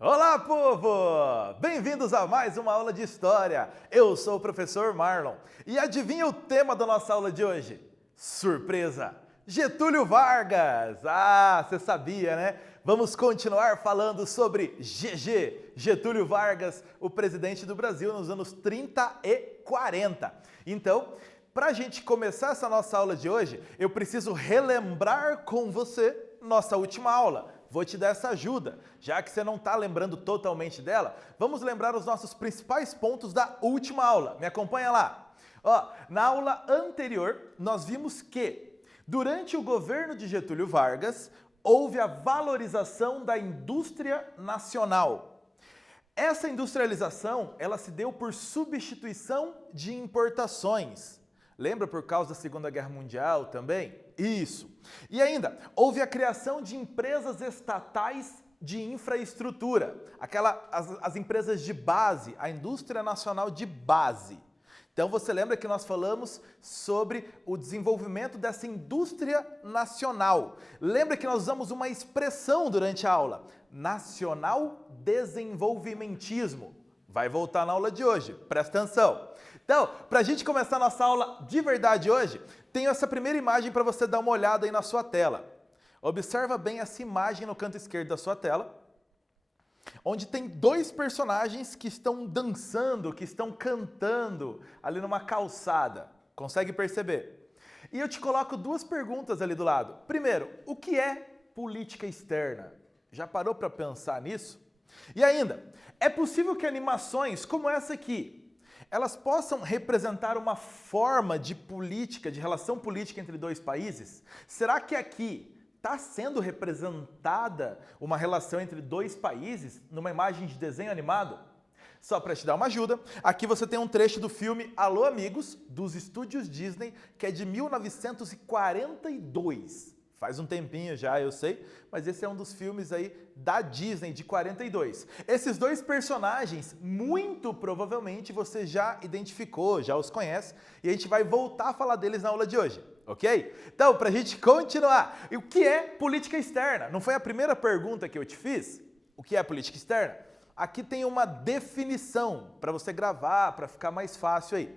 Olá, povo! Bem-vindos a mais uma aula de História. Eu sou o professor Marlon. E adivinha o tema da nossa aula de hoje? Surpresa! Getúlio Vargas! Ah, você sabia, né? Vamos continuar falando sobre GG, Getúlio Vargas, o presidente do Brasil nos anos 30 e 40. Então, para a gente começar essa nossa aula de hoje, eu preciso relembrar com você nossa última aula. Vou te dar essa ajuda, já que você não está lembrando totalmente dela, vamos lembrar os nossos principais pontos da última aula. Me acompanha lá. Na aula anterior, nós vimos que, durante o governo de Getúlio Vargas, houve a valorização da indústria nacional. Essa industrialização, ela se deu por substituição de importações. Lembra por causa da Segunda Guerra Mundial também? Isso. E ainda, houve a criação de empresas estatais de infraestrutura, as empresas de base, a indústria nacional de base. Então você lembra que nós falamos sobre o desenvolvimento dessa indústria nacional. Lembra que nós usamos uma expressão durante a aula, nacional desenvolvimentismo. Vai voltar na aula de hoje, presta atenção. Então, para a gente começar a nossa aula de verdade hoje, tenho essa primeira imagem para você dar uma olhada aí na sua tela. Observa bem essa imagem no canto esquerdo da sua tela, onde tem dois personagens que estão dançando, que estão cantando ali numa calçada. Consegue perceber? E eu te coloco duas perguntas ali do lado. Primeiro, o que é política externa? Já parou para pensar nisso? E ainda, é possível que animações como essa aqui, elas possam representar uma forma de política, de relação política entre dois países? Será que aqui está sendo representada uma relação entre dois países numa imagem de desenho animado? Só para te dar uma ajuda, aqui você tem um trecho do filme Alô Amigos, dos estúdios Disney, que é de 1942. Faz um tempinho já, eu sei, mas esse é um dos filmes aí da Disney, de 42. Esses dois personagens, muito provavelmente você já identificou, já os conhece, e a gente vai voltar a falar deles na aula de hoje, ok? Então, para a gente continuar, o que é política externa? Não foi a primeira pergunta que eu te fiz? O que é política externa? Aqui tem uma definição para você gravar, para ficar mais fácil aí.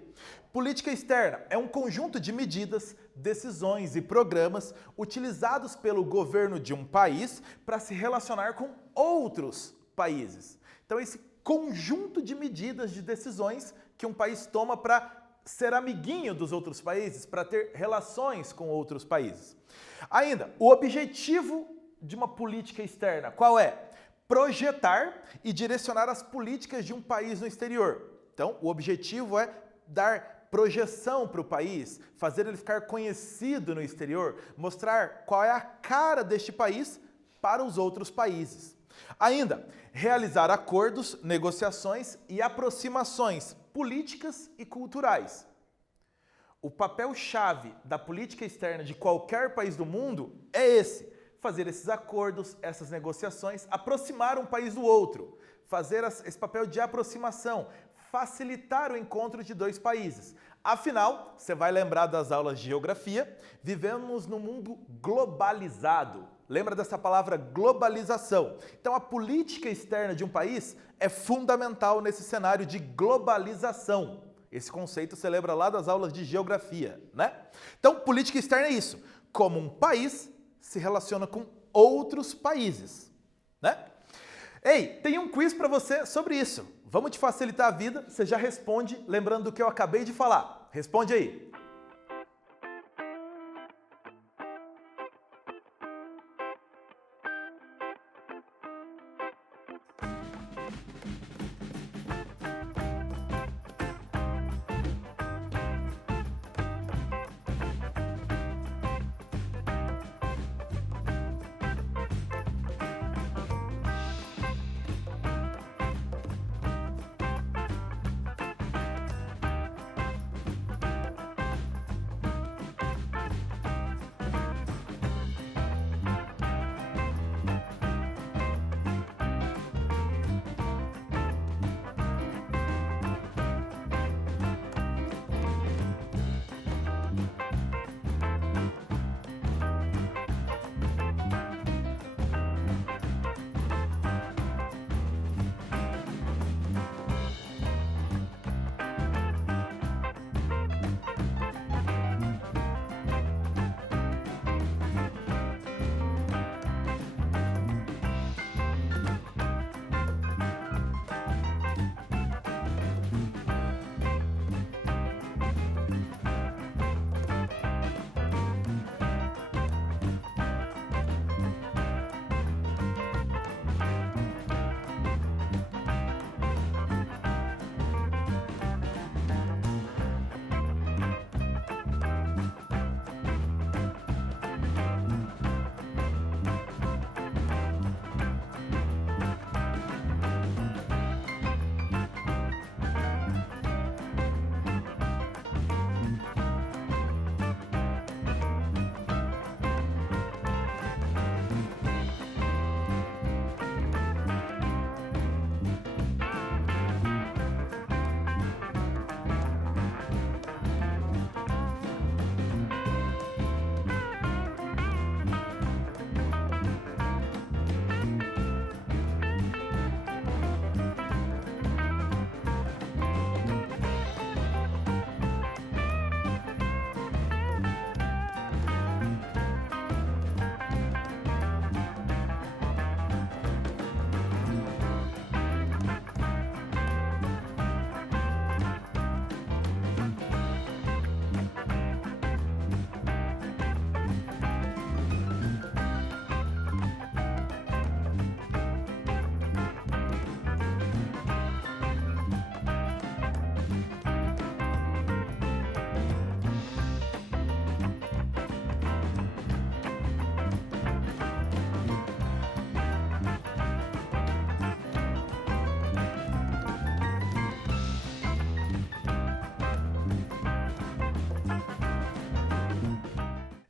Política externa é um conjunto de medidas, decisões e programas utilizados pelo governo de um país para se relacionar com outros países. Então, esse conjunto de medidas, de decisões que um país toma para ser amiguinho dos outros países, para ter relações com outros países. Ainda, o objetivo de uma política externa, qual é? Projetar e direcionar as políticas de um país no exterior. Então, o objetivo é dar projeção para o país, fazer ele ficar conhecido no exterior, mostrar qual é a cara deste país para os outros países. Ainda, realizar acordos, negociações e aproximações políticas e culturais. O papel-chave da política externa de qualquer país do mundo é esse: fazer esses acordos, essas negociações, aproximar um país do outro, fazer esse papel de aproximação, facilitar o encontro de dois países. Afinal, você vai lembrar das aulas de geografia, vivemos num mundo globalizado. Lembra dessa palavra globalização? Então, a política externa de um país é fundamental nesse cenário de globalização. Esse conceito você lembra lá das aulas de geografia, né? Então, política externa é isso: como um país se relaciona com outros países, né? Ei, tem um quiz para você sobre isso. Vamos te facilitar a vida, você já responde lembrando do que eu acabei de falar. Responde aí.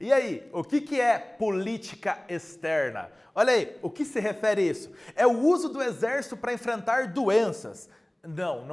E aí, o que é política externa? Olha aí, o que se refere a isso? É o uso do exército para enfrentar doenças. Não,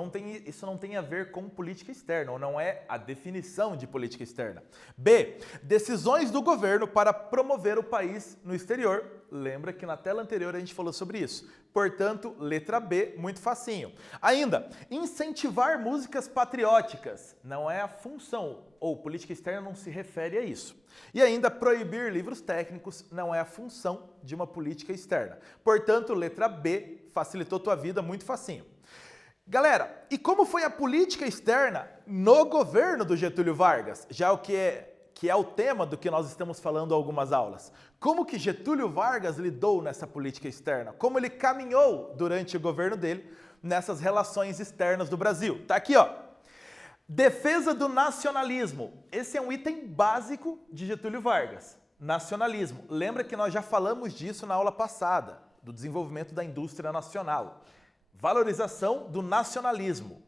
isso não tem a ver com política externa, ou não é a definição de política externa. B. Decisões do governo para promover o país no exterior. Lembra que na tela anterior a gente falou sobre isso. Portanto, letra B, muito facinho. Ainda, incentivar músicas patrióticas. Não é a função, ou política externa não se refere a isso. E ainda, proibir livros técnicos não é a função de uma política externa. Portanto, letra B, facilitou tua vida, muito facinho. Galera, e como foi a política externa no governo do Getúlio Vargas? Já o que é o tema do que nós estamos falando há algumas aulas. Como que Getúlio Vargas lidou nessa política externa? Como ele caminhou durante o governo dele nessas relações externas do Brasil? Tá aqui, ó. Defesa do nacionalismo. Esse é um item básico de Getúlio Vargas. Nacionalismo. Lembra que nós já falamos disso na aula passada, do desenvolvimento da indústria nacional. Valorização do nacionalismo.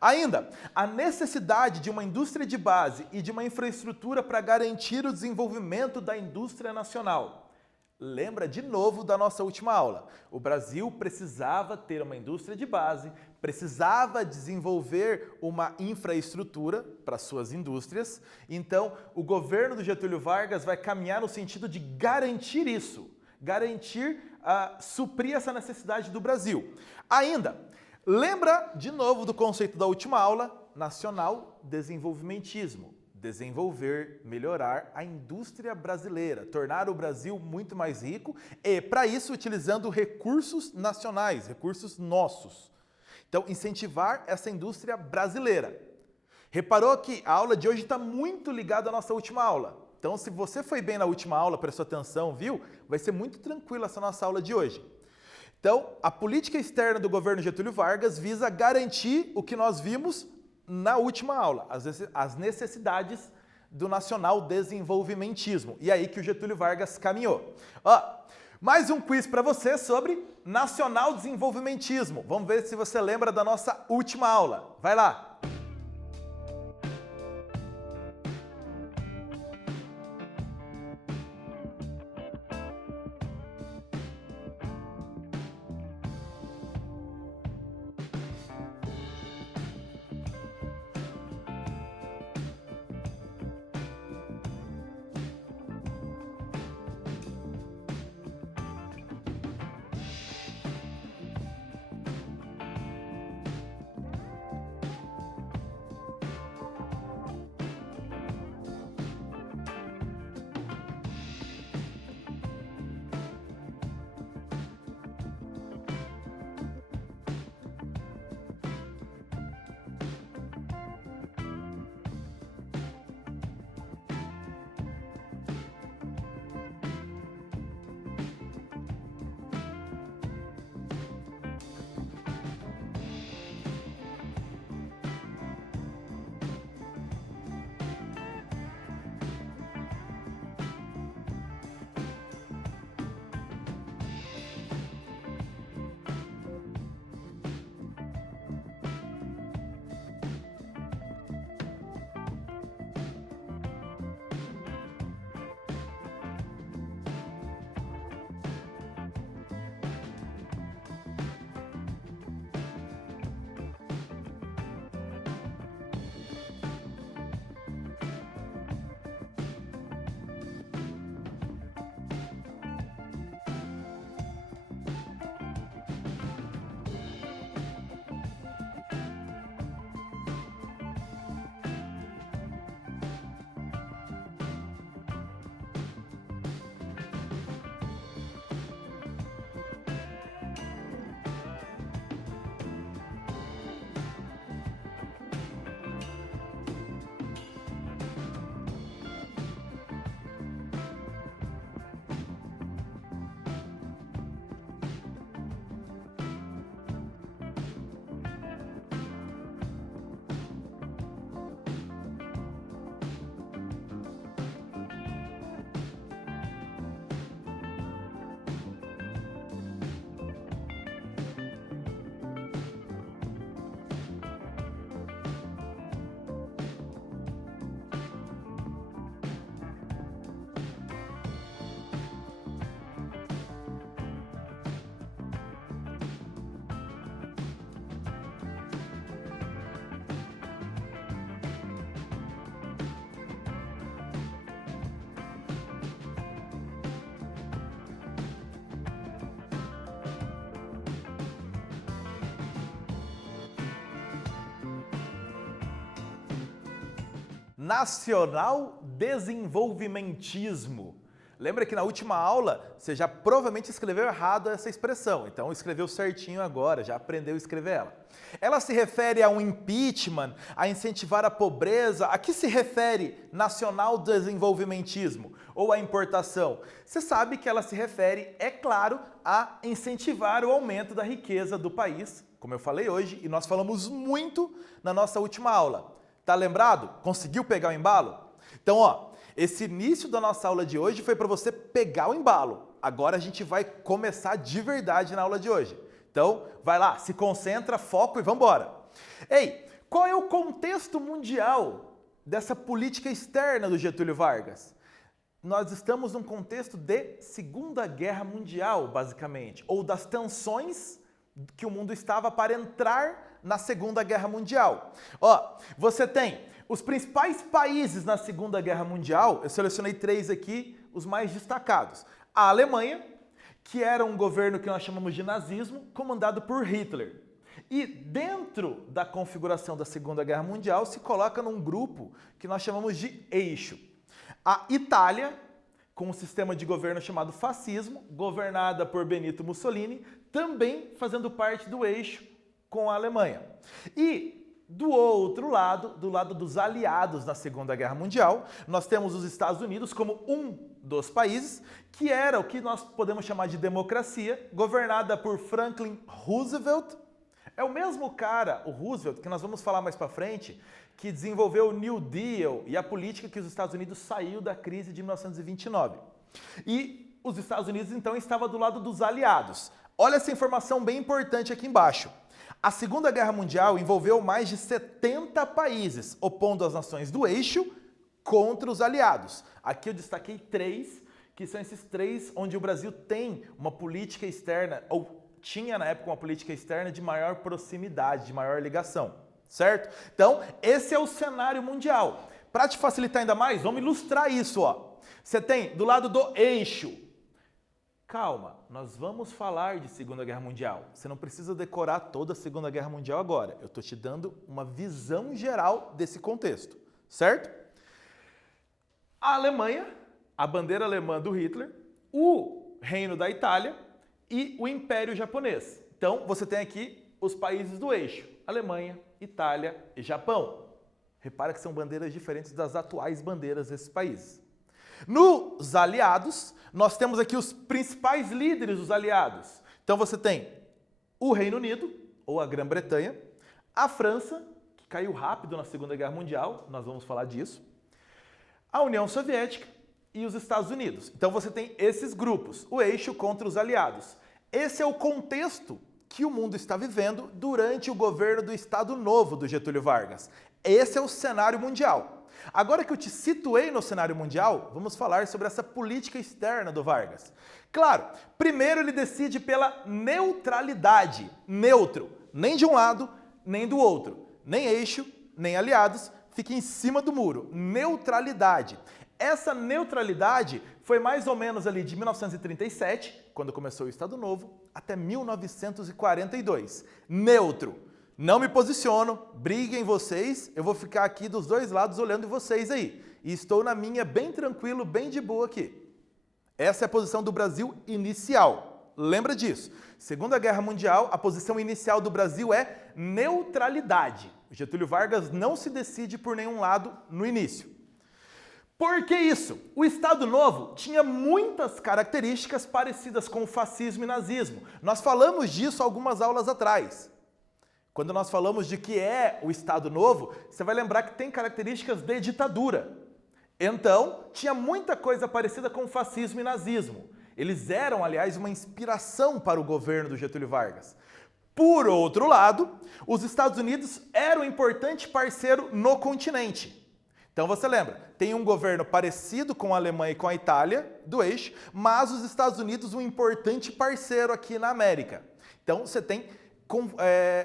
Ainda, a necessidade de uma indústria de base e de uma infraestrutura para garantir o desenvolvimento da indústria nacional. Lembra de novo da nossa última aula. O Brasil precisava ter uma indústria de base, precisava desenvolver uma infraestrutura para suas indústrias. Então, o governo do Getúlio Vargas vai caminhar no sentido de garantir isso, suprir essa necessidade do Brasil. Ainda, lembra de novo do conceito da última aula, nacional desenvolvimentismo. Desenvolver, melhorar a indústria brasileira, tornar o Brasil muito mais rico e, para isso, utilizando recursos nacionais, recursos nossos. Então, incentivar essa indústria brasileira. Reparou que a aula de hoje está muito ligada à nossa última aula. Então, se você foi bem na última aula, prestou atenção, viu? Vai ser muito tranquila essa nossa aula de hoje. Então, a política externa do governo Getúlio Vargas visa garantir o que nós vimos na última aula, as necessidades do nacional desenvolvimentismo. E aí que o Getúlio Vargas caminhou. Ó, mais um quiz para você sobre nacional desenvolvimentismo. Vamos ver se você lembra da nossa última aula. Vai lá! nacional desenvolvimentismo. Lembra que na última aula você já provavelmente escreveu errado essa expressão, então escreveu certinho agora, já aprendeu a escrever ela. Ela se refere a um impeachment, a incentivar a pobreza. A que se refere nacional desenvolvimentismo ou a importação? Você sabe que ela se refere, é claro, a incentivar o aumento da riqueza do país, como eu falei hoje, e nós falamos muito na nossa última aula. Tá lembrado? Conseguiu pegar o embalo? Então, esse início da nossa aula de hoje foi para você pegar o embalo. Agora a gente vai começar de verdade na aula de hoje. Então, vai lá, se concentra, foco e vamos embora. Ei, qual é o contexto mundial dessa política externa do Getúlio Vargas? Nós estamos num contexto de Segunda Guerra Mundial, basicamente, ou das tensões que o mundo estava para entrar na Segunda Guerra Mundial. Você tem os principais países na Segunda Guerra Mundial, eu selecionei 3 aqui, os mais destacados. A Alemanha, que era um governo que nós chamamos de nazismo, comandado por Hitler. E dentro da configuração da Segunda Guerra Mundial se coloca num grupo que nós chamamos de eixo. A Itália, com um sistema de governo chamado fascismo, governada por Benito Mussolini, também fazendo parte do eixo com a Alemanha. E do outro lado, do lado dos aliados na Segunda Guerra Mundial, nós temos os Estados Unidos como um dos países que era o que nós podemos chamar de democracia, governada por Franklin Roosevelt. É o mesmo cara, o Roosevelt, que nós vamos falar mais para frente, que desenvolveu o New Deal e a política que os Estados Unidos saiu da crise de 1929. E os Estados Unidos, então, estavam do lado dos aliados. Olha essa informação bem importante aqui embaixo. A Segunda Guerra Mundial envolveu mais de 70 países, opondo as nações do eixo contra os aliados. Aqui eu destaquei 3, que são esses 3 onde o Brasil tem uma política externa, ou tinha na época uma política externa de maior proximidade, de maior ligação, certo? Então, esse é o cenário mundial. Para te facilitar ainda mais, vamos ilustrar isso. Você tem do lado do eixo. Calma, nós vamos falar de Segunda Guerra Mundial. Você não precisa decorar toda a Segunda Guerra Mundial agora. Eu estou te dando uma visão geral desse contexto, certo? A Alemanha, a bandeira alemã do Hitler, o Reino da Itália e o Império Japonês. Então, você tem aqui os países do eixo, Alemanha, Itália e Japão. Repara que são bandeiras diferentes das atuais bandeiras desses países. Nos aliados, nós temos aqui os principais líderes dos aliados. Então você tem o Reino Unido, ou a Grã-Bretanha, a França, que caiu rápido na Segunda Guerra Mundial, nós vamos falar disso, a União Soviética e os Estados Unidos. Então você tem esses grupos, o eixo contra os aliados. Esse é o contexto que o mundo está vivendo durante o governo do Estado Novo do Getúlio Vargas. Esse é o cenário mundial. Agora que eu te situei no cenário mundial, vamos falar sobre essa política externa do Vargas. Claro, primeiro ele decide pela neutralidade, neutro, nem de um lado, nem do outro, nem eixo, nem aliados, fica em cima do muro, neutralidade. Essa neutralidade foi mais ou menos ali de 1937, quando começou o Estado Novo, até 1942. Neutro. Não me posiciono, briguem vocês, eu vou ficar aqui dos dois lados olhando vocês aí. E estou na minha bem tranquilo, bem de boa aqui. Essa é a posição do Brasil inicial. Lembra disso. Segunda Guerra Mundial, a posição inicial do Brasil é neutralidade. Getúlio Vargas não se decide por nenhum lado no início. Por que isso? O Estado Novo tinha muitas características parecidas com o fascismo e nazismo. Nós falamos disso algumas aulas atrás. Quando nós falamos de que é o Estado Novo, você vai lembrar que tem características de ditadura. Então, tinha muita coisa parecida com o fascismo e nazismo. Eles eram, aliás, uma inspiração para o governo do Getúlio Vargas. Por outro lado, os Estados Unidos eram um importante parceiro no continente. Então você lembra, tem um governo parecido com a Alemanha e com a Itália, do eixo, mas os Estados Unidos um importante parceiro aqui na América. Então você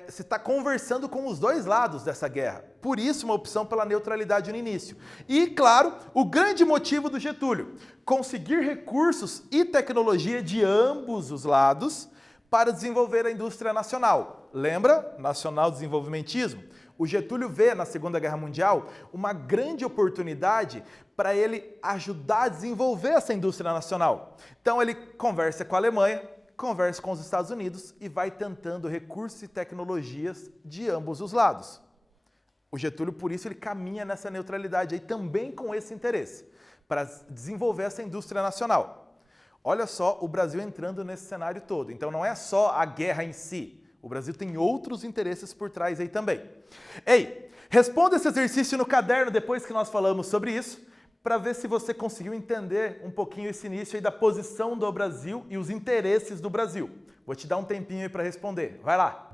está conversando com os dois lados dessa guerra. Por isso, uma opção pela neutralidade no início. E, claro, o grande motivo do Getúlio, conseguir recursos e tecnologia de ambos os lados para desenvolver a indústria nacional. Lembra? Nacional desenvolvimentismo. O Getúlio vê na Segunda Guerra Mundial uma grande oportunidade para ele ajudar a desenvolver essa indústria nacional. Então ele conversa com a Alemanha, conversa com os Estados Unidos e vai tentando recursos e tecnologias de ambos os lados. O Getúlio, por isso, ele caminha nessa neutralidade aí também com esse interesse, para desenvolver essa indústria nacional. Olha só o Brasil entrando nesse cenário todo. Então não é só a guerra em si. O Brasil tem outros interesses por trás aí também. Ei, responda esse exercício no caderno depois que nós falamos sobre isso, para ver se você conseguiu entender um pouquinho esse início aí da posição do Brasil e os interesses do Brasil. Vou te dar um tempinho aí para responder. Vai lá!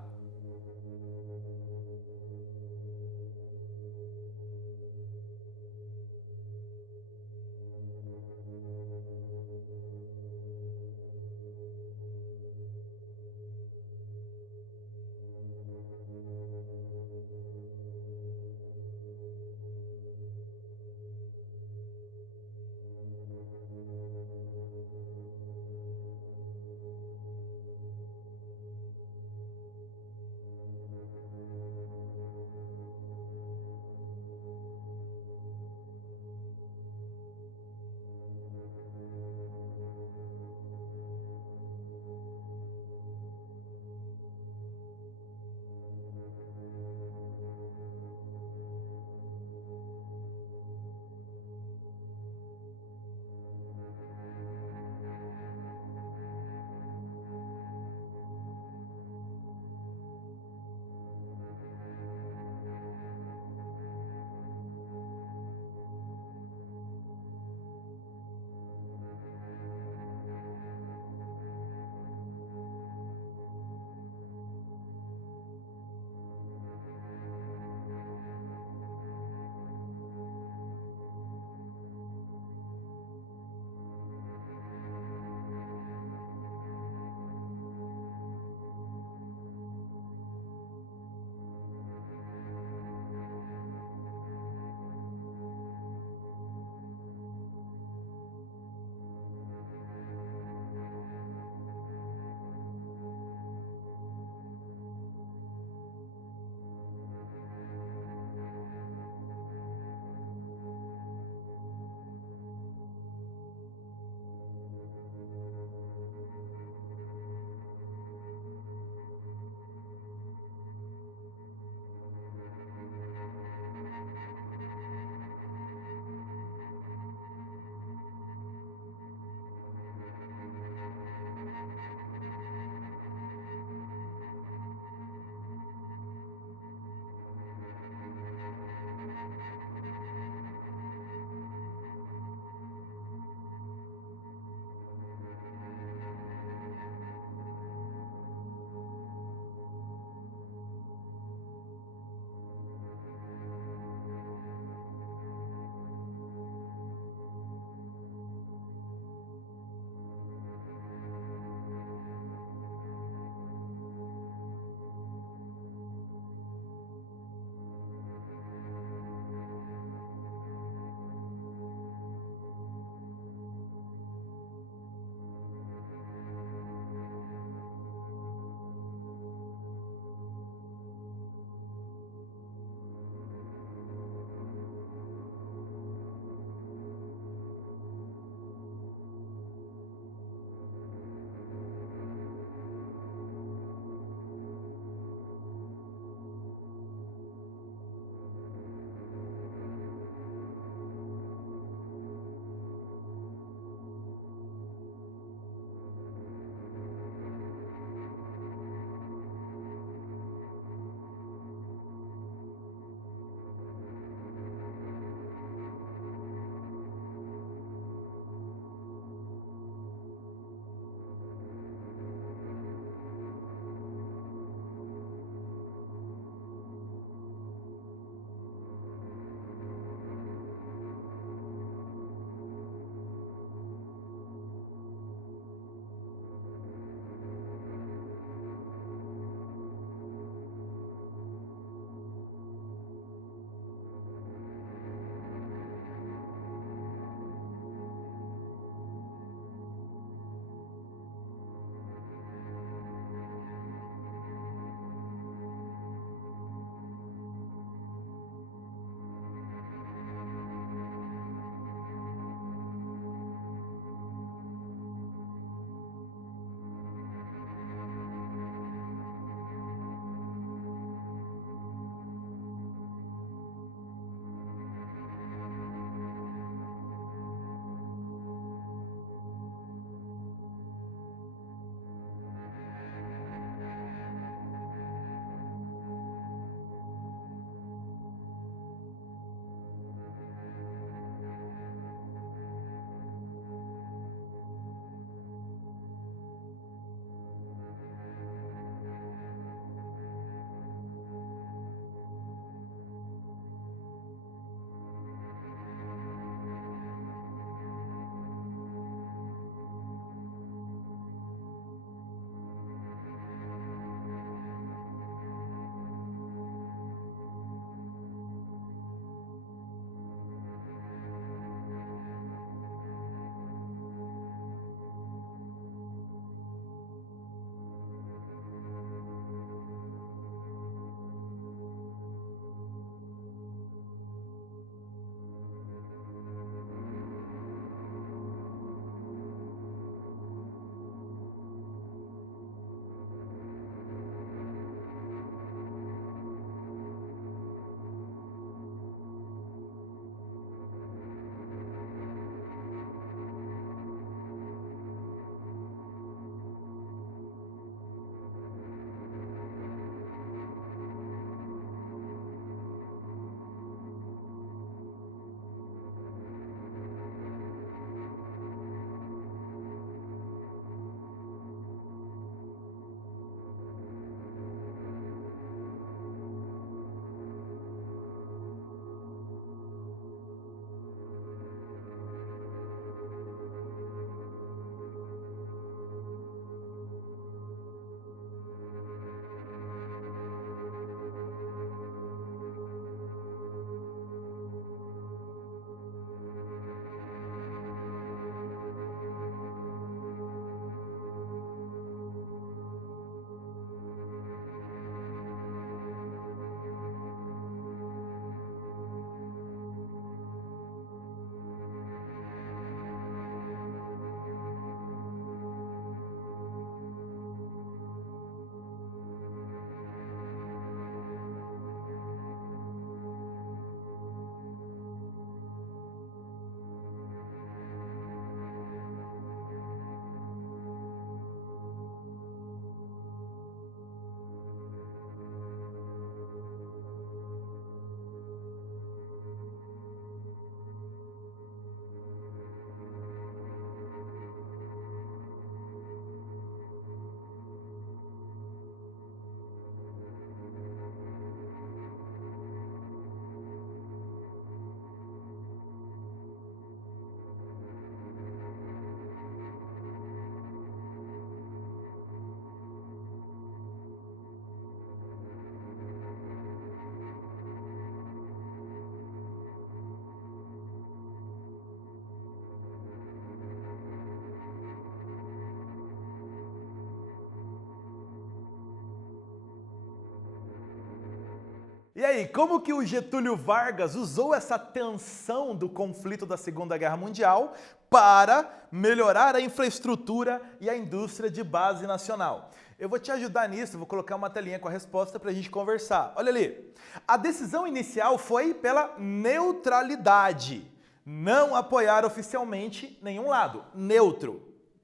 E aí, como que o Getúlio Vargas usou essa tensão do conflito da Segunda Guerra Mundial para melhorar a infraestrutura e a indústria de base nacional? Eu vou te ajudar nisso, vou colocar uma telinha com a resposta para a gente conversar. Olha ali, a decisão inicial foi pela neutralidade, não apoiar oficialmente nenhum lado, neutro,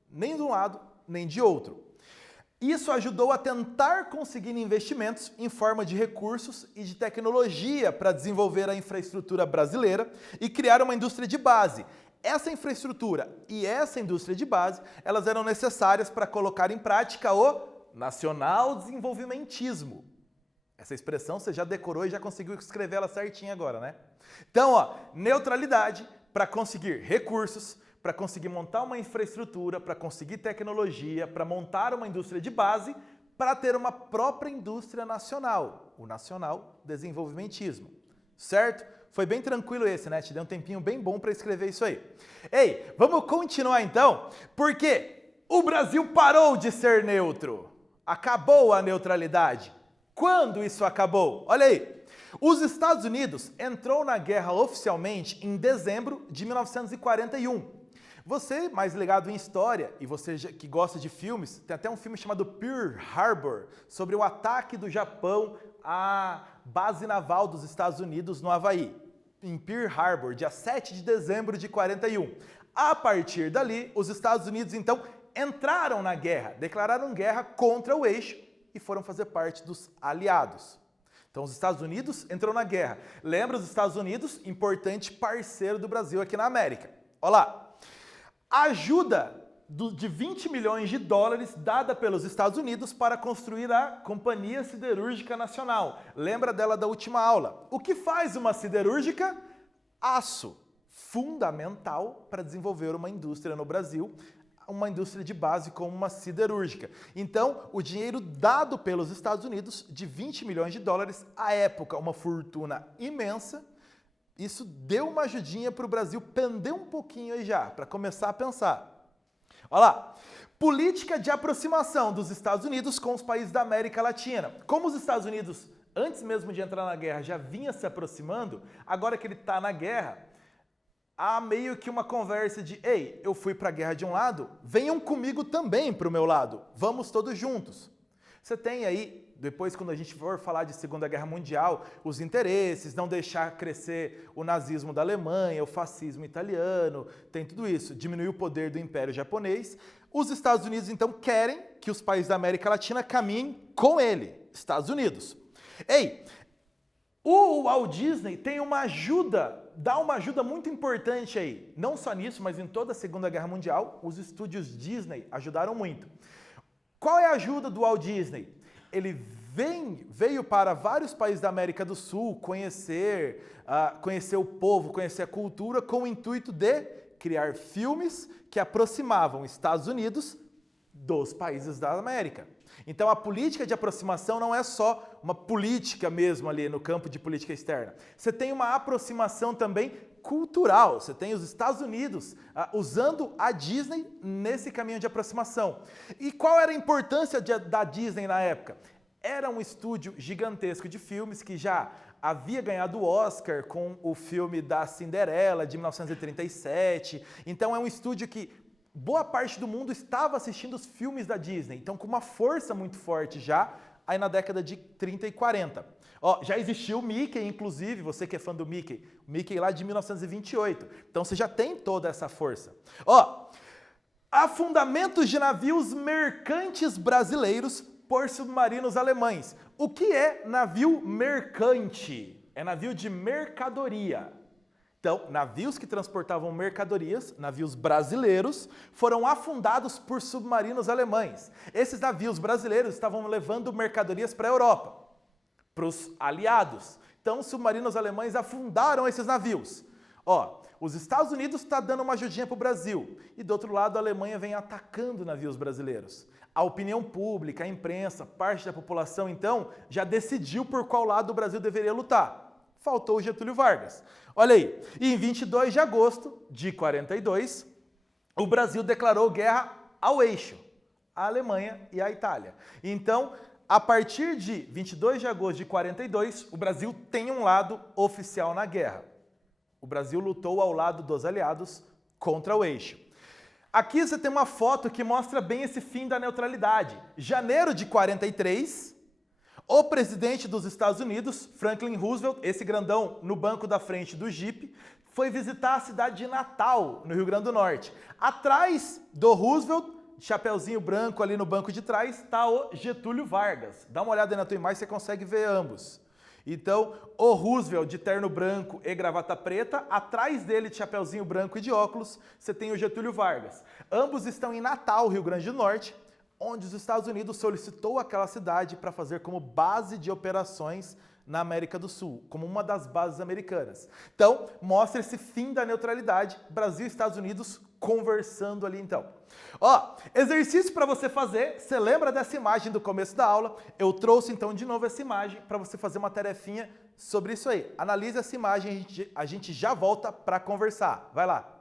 nem de um lado, nem de outro. Isso ajudou a tentar conseguir investimentos em forma de recursos e de tecnologia para desenvolver a infraestrutura brasileira e criar uma indústria de base. Essa infraestrutura e essa indústria de base, elas eram necessárias para colocar em prática o nacional desenvolvimentismo. Essa expressão você já decorou e já conseguiu escrever ela certinho agora, né? Então, ó, neutralidade para conseguir recursos, para conseguir montar uma infraestrutura, para conseguir tecnologia, para montar uma indústria de base, para ter uma própria indústria nacional, o nacional desenvolvimentismo. Certo? Foi bem tranquilo esse, né? Te deu um tempinho bem bom para escrever isso aí. Ei, vamos continuar então, porque o Brasil parou de ser neutro. Acabou a neutralidade. Quando isso acabou? Olha aí. Os Estados Unidos entrou na guerra oficialmente em dezembro de 1941. Você, mais ligado em história, e você que gosta de filmes, tem até um filme chamado Pearl Harbor, sobre o ataque do Japão à base naval dos Estados Unidos no Havaí, em Pearl Harbor, dia 7 de dezembro de 41. A partir dali, os Estados Unidos, então, entraram na guerra, declararam guerra contra o eixo e foram fazer parte dos aliados. Então, os Estados Unidos entrou na guerra. Lembra os Estados Unidos? Importante parceiro do Brasil aqui na América. Olha lá. A ajuda de 20 milhões de dólares dada pelos Estados Unidos para construir a Companhia Siderúrgica Nacional. Lembra dela da última aula. O que faz uma siderúrgica? Aço. Fundamental para desenvolver uma indústria no Brasil, uma indústria de base como uma siderúrgica. Então, o dinheiro dado pelos Estados Unidos de 20 milhões de dólares, à época uma fortuna imensa, isso deu uma ajudinha para o Brasil pender um pouquinho aí já, para começar a pensar. Olha lá, política de aproximação dos Estados Unidos com os países da América Latina. Como os Estados Unidos, antes mesmo de entrar na guerra, já vinha se aproximando, agora que ele está na guerra, há meio que uma conversa de, ei, eu fui para a guerra de um lado, venham comigo também para o meu lado, vamos todos juntos. Você tem aí, depois quando a gente for falar de Segunda Guerra Mundial, os interesses, não deixar crescer o nazismo da Alemanha, o fascismo italiano, tem tudo isso, diminuir o poder do Império Japonês. Os Estados Unidos, então, querem que os países da América Latina caminhem com ele, Estados Unidos. Ei, o Walt Disney tem uma ajuda, dá uma ajuda muito importante aí, não só nisso, mas em toda a Segunda Guerra Mundial, os estúdios Disney ajudaram muito. Qual é a ajuda do Walt Disney? Ele veio para vários países da América do Sul conhecer o povo, conhecer a cultura, com o intuito de criar filmes que aproximavam Estados Unidos dos países da América. Então a política de aproximação não é só uma política mesmo ali no campo de política externa. Você tem uma aproximação também cultural. Você tem os Estados Unidos usando a Disney nesse caminho de aproximação. E qual era a importância da Disney na época? Era um estúdio gigantesco de filmes que já havia ganhado o Oscar com o filme da Cinderela, de 1937. Então é um estúdio que boa parte do mundo estava assistindo os filmes da Disney. Então com uma força muito forte já, aí na década de 30 e 40. Ó, já existiu o Mickey, inclusive, você que é fã do Mickey, o Mickey lá de 1928. Então você já tem toda essa força. Ó, afundamentos de navios mercantes brasileiros por submarinos alemães. O que é navio mercante? É navio de mercadoria. Então, navios que transportavam mercadorias, navios brasileiros, foram afundados por submarinos alemães. Esses navios brasileiros estavam levando mercadorias para a Europa, para os aliados. Então, os submarinos alemães afundaram esses navios. Ó, os Estados Unidos estão dando uma ajudinha para o Brasil. E do outro lado, a Alemanha vem atacando navios brasileiros. A opinião pública, a imprensa, parte da população, então, já decidiu por qual lado o Brasil deveria lutar. Faltou o Getúlio Vargas. Olha aí, e em 22 de agosto de 42, o Brasil declarou guerra ao eixo, a Alemanha e a Itália. Então, a partir de 22 de agosto de 42, o Brasil tem um lado oficial na guerra. O Brasil lutou ao lado dos aliados contra o Eixo. Aqui você tem uma foto que mostra bem esse fim da neutralidade. Janeiro de 43, o presidente dos Estados Unidos, Franklin Roosevelt, esse grandão no banco da frente do Jeep, foi visitar a cidade de Natal, no Rio Grande do Norte. Atrás do Roosevelt, chapeuzinho branco ali no banco de trás, está o Getúlio Vargas. Dá uma olhada aí na tua imagem, você consegue ver ambos. Então, o Roosevelt de terno branco e gravata preta, atrás dele de chapeuzinho branco e de óculos, você tem o Getúlio Vargas. Ambos estão em Natal, Rio Grande do Norte, onde os Estados Unidos solicitou aquela cidade para fazer como base de operações na América do Sul, como uma das bases americanas. Então, mostra esse fim da neutralidade, Brasil e Estados Unidos conversando ali então. Ó, exercício para você fazer, você lembra dessa imagem do começo da aula? Eu trouxe então de novo essa imagem para você fazer uma tarefinha sobre isso aí. Analise essa imagem, a gente já volta para conversar. Vai lá.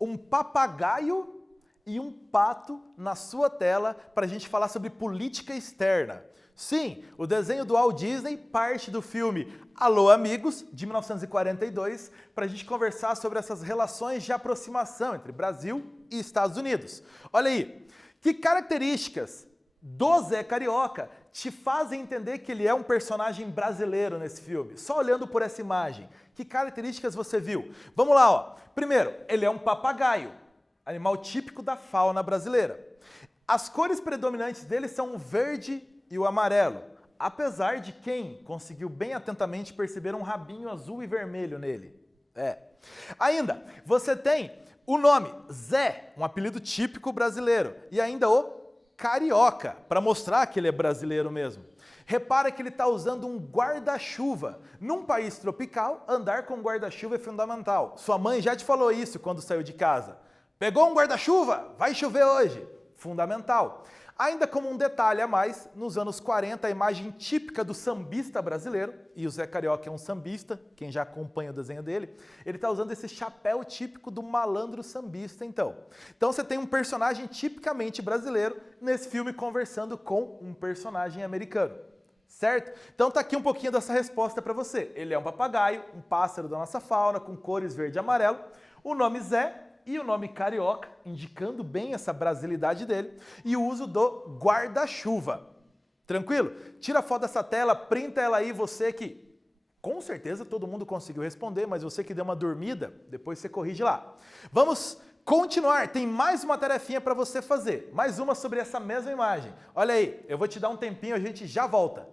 um papagaio e um pato na sua tela para a gente falar sobre política externa. Sim, o desenho do Walt Disney parte do filme Alô Amigos, de 1942, para a gente conversar sobre essas relações de aproximação entre Brasil e Estados Unidos. Olha aí, que características do Zé Carioca te fazem entender que ele é um personagem brasileiro nesse filme? Só olhando por essa imagem, que características você viu? Vamos lá, ó. Primeiro, ele é um papagaio, animal típico da fauna brasileira. As cores predominantes dele são o verde e o amarelo, apesar de quem conseguiu bem atentamente perceber um rabinho azul e vermelho nele. Ainda, você tem o nome Zé, um apelido típico brasileiro, e ainda o Carioca, para mostrar que ele é brasileiro mesmo. Repara que ele está usando um guarda-chuva. Num país tropical, andar com guarda-chuva é fundamental. Sua mãe já te falou isso quando saiu de casa. Pegou um guarda-chuva? Vai chover hoje. Fundamental. Ainda como um detalhe a mais, nos anos 40, a imagem típica do sambista brasileiro, e o Zé Carioca é um sambista, quem já acompanha o desenho dele, ele está usando esse chapéu típico do malandro sambista, então. Então você tem um personagem tipicamente brasileiro nesse filme conversando com um personagem americano, certo? Então tá aqui um pouquinho dessa resposta para você. Ele é um papagaio, um pássaro da nossa fauna, com cores verde e amarelo. O nome Zé e o nome Carioca, indicando bem essa brasilidade dele, e o uso do guarda-chuva. Tranquilo? Tira a foto dessa tela, printa ela aí, você que com certeza todo mundo conseguiu responder, mas você que deu uma dormida, depois você corrige lá. Vamos continuar, tem mais uma tarefinha para você fazer, mais uma sobre essa mesma imagem. Olha aí, eu vou te dar um tempinho, a gente já volta.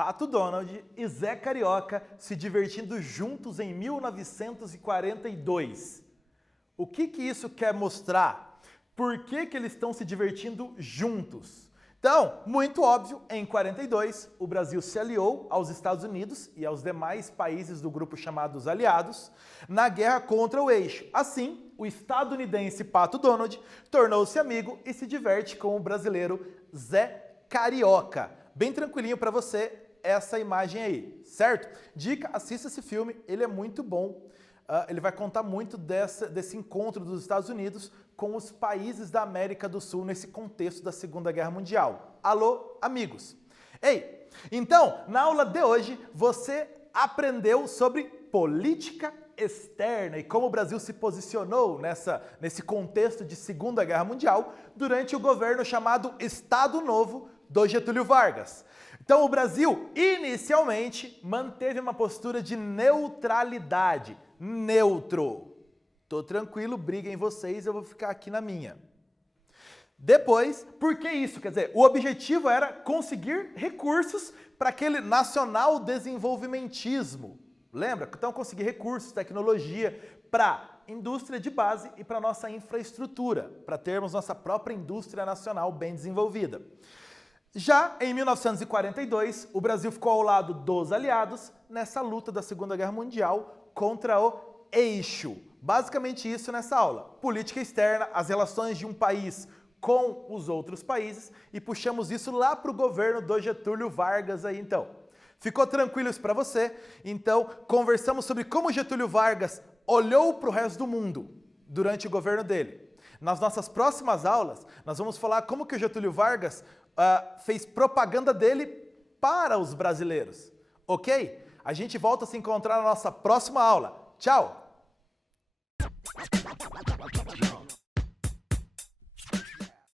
Pato Donald e Zé Carioca se divertindo juntos em 1942. O que isso quer mostrar? Por que eles estão se divertindo juntos? Então, muito óbvio, em 42, o Brasil se aliou aos Estados Unidos e aos demais países do grupo chamados Aliados na guerra contra o Eixo. Assim, o estadunidense Pato Donald tornou-se amigo e se diverte com o brasileiro Zé Carioca. Bem tranquilinho para você essa imagem aí, certo? Dica, assista esse filme, ele é muito bom. Ele vai contar muito desse encontro dos Estados Unidos com os países da América do Sul nesse contexto da Segunda Guerra Mundial. Alô, amigos! Ei, então, na aula de hoje, você aprendeu sobre política externa e como o Brasil se posicionou nesse contexto de Segunda Guerra Mundial durante o governo chamado Estado Novo do Getúlio Vargas. Então, o Brasil, inicialmente, manteve uma postura de neutralidade, neutro. Tô tranquilo, briguem vocês, eu vou ficar aqui na minha. Depois, por que isso? Quer dizer, o objetivo era conseguir recursos para aquele nacional desenvolvimentismo. Lembra? Então, conseguir recursos, tecnologia para indústria de base e para nossa infraestrutura, para termos nossa própria indústria nacional bem desenvolvida. Já em 1942, o Brasil ficou ao lado dos aliados nessa luta da Segunda Guerra Mundial contra o Eixo. Basicamente isso nessa aula. Política externa, as relações de um país com os outros países e puxamos isso lá para o governo do Getúlio Vargas aí então. Ficou tranquilo isso para você? Então, conversamos sobre como Getúlio Vargas olhou para o resto do mundo durante o governo dele. Nas nossas próximas aulas, nós vamos falar como que o Getúlio Vargas fez propaganda dele para os brasileiros, ok? A gente volta a se encontrar na nossa próxima aula. Tchau!